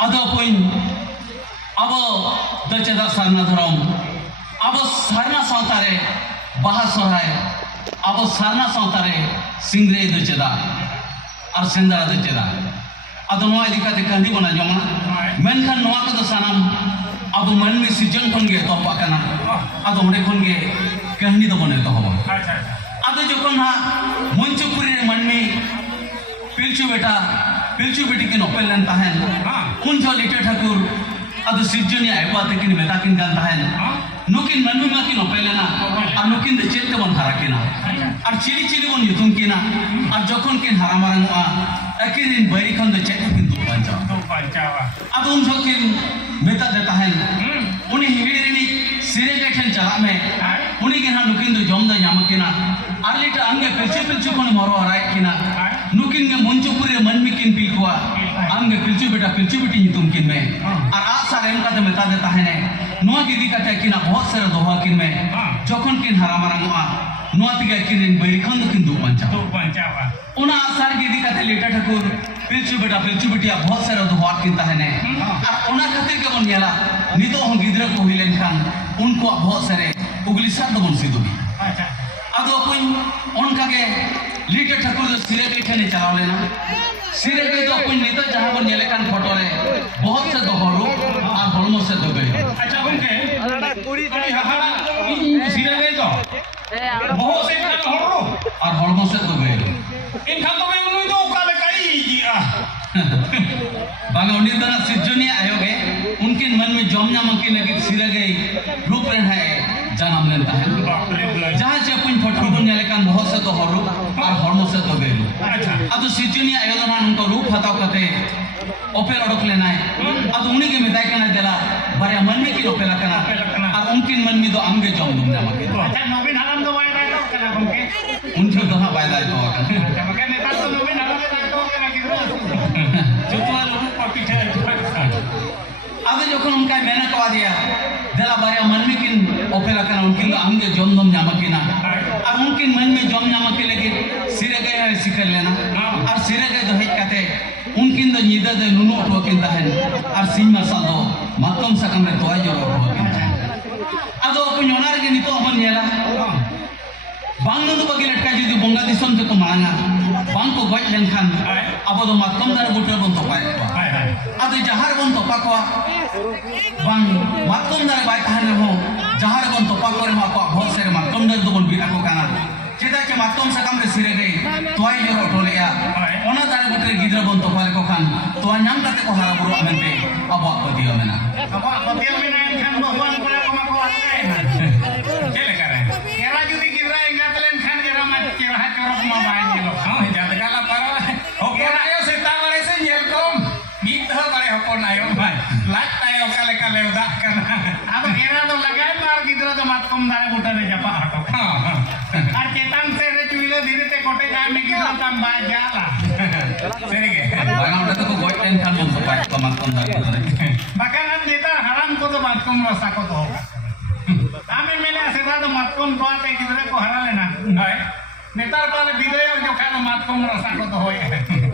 Adapun abo daceda sarna dharam abo sarna sautare baha sohrai abo sarna sautare singre daceda ar sendara daceda ado noa idikate kandi bana joma menkhan noa ko sanam abo manmi sijan khonge topa kana ado onde khonge kahni do bone to hobo ado jokon ha monchupuri re manmi pilchu beti kin opelen tahen un jo lite Thakur adu sirjoni ayba tekin metakin gan tahen nukin manmi ma kin opelena ar nukin de chette bon harakina ar chiri bon yutum kina ar jokon kin haramarang a akirin bari khon de chette kin du panchawa adu un jo kin meta de tahen uni hiwirini sire ke khen chala me uni kin ha nukin do jom da nyamakina ar lite ange pilchu kon moro arai kina nukin ge monchupuri manmi kin pilkwa ange pilchu beti nyutum kin me ar a sarem ka de meta de tahene noa gidi ka te kina bahut sara doha kin me jokhon kin haramarangwa noa tige kin bari khon kin du panchawa una asar gidi ka te lita Thakur pilchu beti bahut sara doha kin tahene ar ona khatir ke bon yela nito hon gidra ko hilen khan unko bahut sare ugli sad bon sidugi ado kun onka ge lita Thakur do sire ke khane chalaw lena sire ke do kun nito jaha bon yele kan photo re bahut se dohoru ar holmo se dobe acha gonke kuri kuri hahara sire ke do bahut se kan horro ar holmo se dobe in khan to me unui do kale kai ji banga undi dana sirjoni ayoge unkin मन में जमना monkey लगी सिरे गई रूप रे है जानम लेता है जहां से अपन फोटो बन जाले कान बहुत से तो हरु और हरमो से तो बेलु अच्छा अब सिजनी आयोजना उनको रूप हटाव करते ओपेल अडक लेना है अब उन्हीं के मिदाई करना देला बारे मन में की ओपेला करना और उनकिन मन में तो आमगे जम दुम ना मके अच्छा नवीन हराम तो वाई दाई तो करना हमके उनके तो हां वाई दाई तो अच्छा मके नेता तो नवीन हराम दाई तो करना की जो तो लोग पपी थे अब जोखन उनका मैंने कहा दिया देला बारे मन में किन ओपेला करना उनकिन आमगे जम दुम ना मके ना और उनकिन मन में जम ना मके लेके सिरे गए है सिकर लेना और सिरे गए तो हेज काते उनकिन दो नीदा दे नुनु उठो किन ताहन और सिंह मसाल दो मातम सकम रे तोय जोरो उठो किन अदो को योनार के नितो हमन नेला बांग नु बगे लटका जुदी बोंगा दिसम ते को मांगा बांग को गज लेनखान अबो दो मातम दार बुटर बन तो पाय अदो जहार बन तो पाकवा बांग मातम दार बाय ताहन हो जहार बन तो पाकोरे मा को बहुत से मातम दार दो बन बिना को काना चेदा के मातम सकम रे सिरे गई तोय जोरो उठो लेया ओना दार बुटर गिदरा बन तो पाय को खान तो ᱧᱟᱢ ᱠᱟᱛᱮ ᱠᱚ ᱦᱟᱨᱟ ᱵᱩᱨᱩ ᱟᱢᱮᱱᱛᱮ ᱟᱵᱚᱣᱟᱜ ᱯᱟᱹᱛᱭᱟᱹᱣ ᱢᱮᱱᱟᱜᱼᱟ ᱟᱵᱚᱣᱟᱜ ᱯᱟᱹᱛᱭᱟᱹᱣ ᱢᱮᱱᱟᱜᱼᱟ ᱮᱱᱠᱷᱟᱱ ᱵᱟᱹᱦᱩᱣᱟᱱ ᱠᱚᱲᱟ ᱠᱚᱢᱟ ᱠᱚ ᱟᱛᱨᱮ ᱪᱮᱫ ᱞᱮᱠᱟ ᱨᱮ ᱠᱮᱨᱟ ᱡᱩᱫᱤ ᱜᱤᱫᱽᱨᱟᱹ ᱮᱸᱜᱟᱛ ᱞᱮᱱᱠᱷᱟᱱ ᱠᱮᱨᱟ ᱢᱟ ᱪᱮᱨᱦᱟ ᱪᱚᱨᱚᱠ ᱢᱟ ᱵᱟᱭ ᱧᱮᱞᱚᱜ ᱡᱟᱫᱜᱟᱞᱟ ᱯᱟᱨᱟ ᱦᱚᱯᱚᱱ ᱟᱭᱳ ᱥᱮᱛᱟ ᱵᱟᱲᱮ ᱥᱮ ᱧᱮᱞ ᱠᱚᱢ ᱢᱤᱫ ᱫᱷᱟᱣ ᱵᱟᱲᱮ ᱦᱚᱯᱚᱱ ᱟᱭᱳ ᱞᱟᱡ ᱛᱟᱭ ᱚᱠᱟ ᱞᱮᱠᱟ ᱞᱮᱣᱫᱟᱜ ᱠᱟᱱᱟ ᱟᱫᱚ ᱠᱮᱨᱟ ᱫᱚ ᱞᱟᱜᱟᱭ ᱢᱟ ᱟᱨ ᱜᱤᱫᱽᱨᱟᱹ ᱫᱚ ᱢᱟᱛᱠᱚᱢ ᱫᱟᱨᱮ ᱵᱩᱴᱟᱹ ᱨᱮ ᱡᱟᱯᱟᱜ ᱦᱚᱴᱚ ᱟᱨ ᱪᱮᱛᱟᱱ ᱥᱮᱫ ᱨᱮ ᱪᱩᱭᱞᱟᱹ ᱫᱷᱤᱨᱤ ᱛᱮ ᱠᱚᱴᱮᱡ ᱟᱭ ᱢᱮ ᱜᱤᱫᱽᱨᱟᱹ ᱛᱟᱢ ᱵᱟᱭ ᱡᱟᱞᱟ ᱥᱟᱹᱨᱤᱜᱮ ᱵᱟᱝᱟ ᱚᱸᱰᱮ ᱫᱚᱠᱚ ᱜᱚᱡ ᱞᱮᱱᱠᱷᱟᱱ ᱵᱚᱱ ᱥᱟᱯᱟᱭ matkom dak Bahkan kita haram ko to matkom rasa ko to. Ami mene asirado matkom to ate gidre ko haralena. Hai. Netar pale bidoyo jo kana matkom rasa ko to hoy.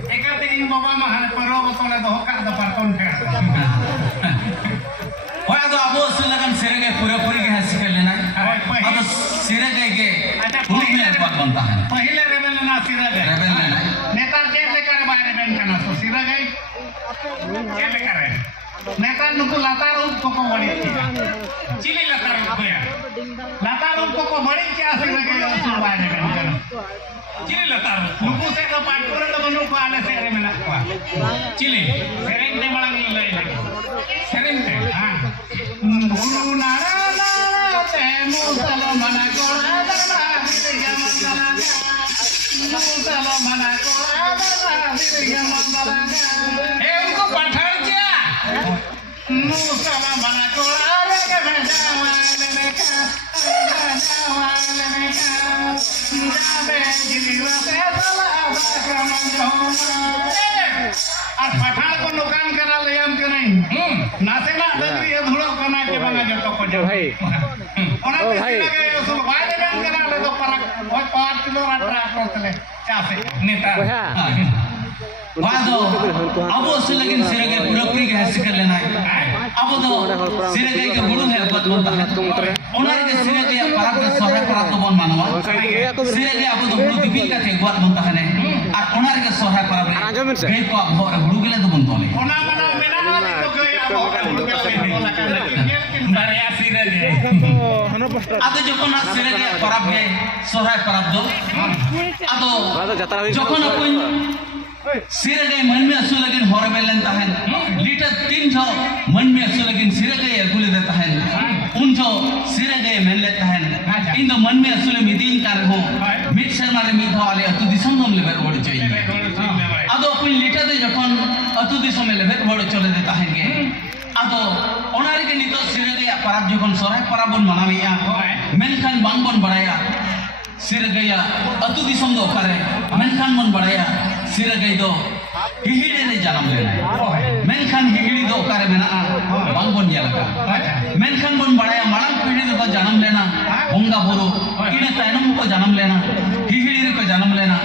Ekate ing baba ma han paro botole do ka da parton ka. Hoy ado abo silagan serege pura-puri ke hasil लेना ado serege ke hulu में बात बनता है पहले rebel ना सिरगे rebel लेना नेता के लेकर बाहर बेन करना तो सिरगे के लेकर नेता नुको लातार को बड़ी चिली लातार को या लातार को बड़ी क्या सिरगे उसको बाहर बेन करना चिली लातार नुको से का पाटपुर तो बनु को आने से रे में ना चिली सेरेंग ने बड़ा ले सेरेंग ते हां गुरु नारायण ते मुसलमान कोड़ा दरबा दिया मंगला मुसलमान कोड़ा दरबा दिया मंगला ए उनको पठान क्या मुसलमान कोड़ा के जावाले में का जावाले में का जाबे जिलिवा से सला क्रम और पठान को नुकान करा ले हम के नहीं नासेना दगरी ये धुलो कना के बंगा जतो को जो भाई ओना भाई लगे उस बाय बेन करा ले तो पर ओय 5 किलो अटरा करतले चासे नेता वादो अब उस लेकिन सिरगे पूरा-पूरी के हासिल कर लेना है अब तो सिरगे के गुरु है बात बनता है ओनर के सिरगे पराग के सोहे पराग तो बन मानवा सिरगे अब तो गुरु दिबिल का के बात बनता है और ओनर के सोहे पराग गई को अब गुरु के लिए तो बनता नहीं ओना मना मेना वाली तो गई अब गुरु के लिए बोला कर बारिया सिरगे आतो যখন সিরগে পরাব গে সোহে পরাব দো आतो যখন अपन सिरगे मन में असु लगिन हर बेलन ताहन लीटर 300 मन में असु लगिन सिरगे अगुले देता है उन जो सिरगे मन लेता है इन तो मन में असु मिदिन कर हो मिड शर्मा रे मिद वाले अतु दिसम दम लेबर ओड चाहिए आदो अपन लीटर दे जखन अतु दिसम में लेबर ओड चले देता है गे आदो ओनार के नितो सिरगे पराब जखन सोहे पराबन मनाविया मेनखान बांगबन बड़ाया सिरगया अतु दिसम दो करे मेनखान मन बड़ाया सिरगई दो हिहिड़ी रे जन्म लेना मेनखान हिहिड़ी दो करे मेना बांग बन जलका मेनखान बन बड़ाया माड़ांग पीढ़ी दो जन्म लेना बोंगा बुरु इने तायनम को जन्म लेना हिहिड़ी रे को जन्म लेना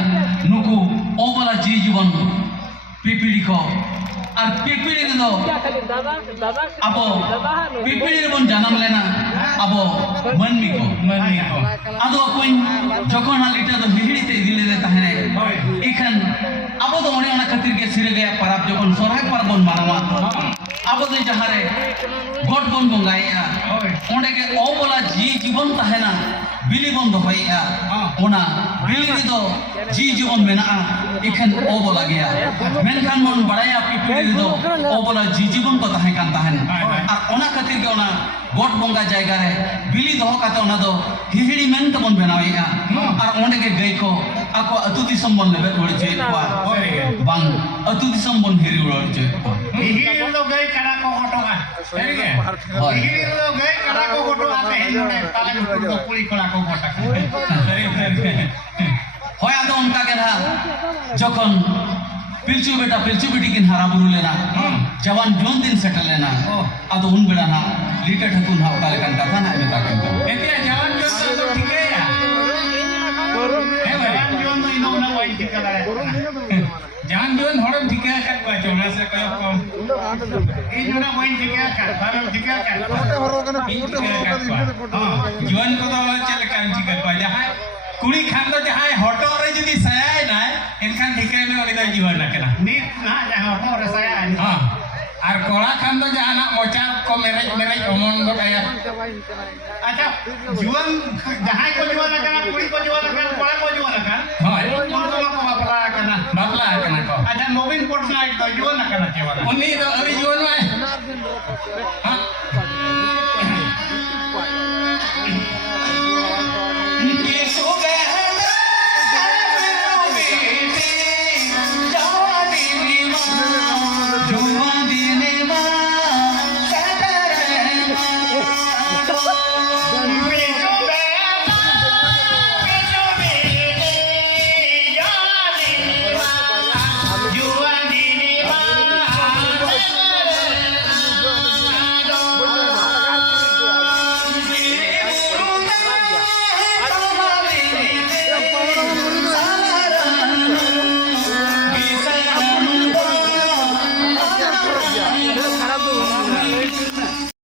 नुकु ओबला जी जीवन पीपीड़ी को और पीपीड़ी दो अबो पीपीड़ी रे बन जन्म लेना अबो मनमी को आदो अपन जखन हालिटा दो हिहिड़ी ते दिले देता है इखन अब तो ओने ओना खातिर के सिरगे परब जखन सोराय परब बन मानवा अब तो जहारे गोट बन बंगाया ओंडे के ओ बोला जी जीवन तहना बिली बन दोहैया ओना बिली दो जी जीवन मेना इखन ओ बोला गया मेनखान मन बड़ाया पीपीड़ी दो ओ बोला जी जीवन तो तहे कान तहन और ओना खातिर के ओना गोट बंगा जायगा रे बिली दोह काते ओना दो हिहिड़ी मेन तो बन बनावेया और ओंडे के गई को ako atu disam bon lebet wori je kwa bang atu disam bon hiri wori je hiri lo gai kada ko gotoga serige hiri lo gai kada ko gotoga te hinone tale ko puli kola ko gota hoy ado onka ke na jokhon pilchu beta pilchu beti kin hara buru lena jawan jon din settle lena ado un beda na liter thakun ha kale kan katha na beta kan etia jawan jon to thik hai ya jangan jual orang tiga kan baca nasi kaya kom ini juga main tiga kan baru tiga kan jual ko to chal kan tiga baca hai kuri khan to jahai hoto re jodi saya na enkan tiga me ori to jual na kana ni na jahai hoto re saya ha আর কোলা খান তো জানা মোচা কো মেরে অমন গো কায়া আচ্ছা জীবন যাহাই কো জীবন কানা কুড়ি কো জীবন কানা কোলা কো জীবন কানা হয় কোন কো বাপলা কানা কো আচ্ছা নবীন পটনায়ক তো জীবন কানা কেবা উনি তো আরে জীবন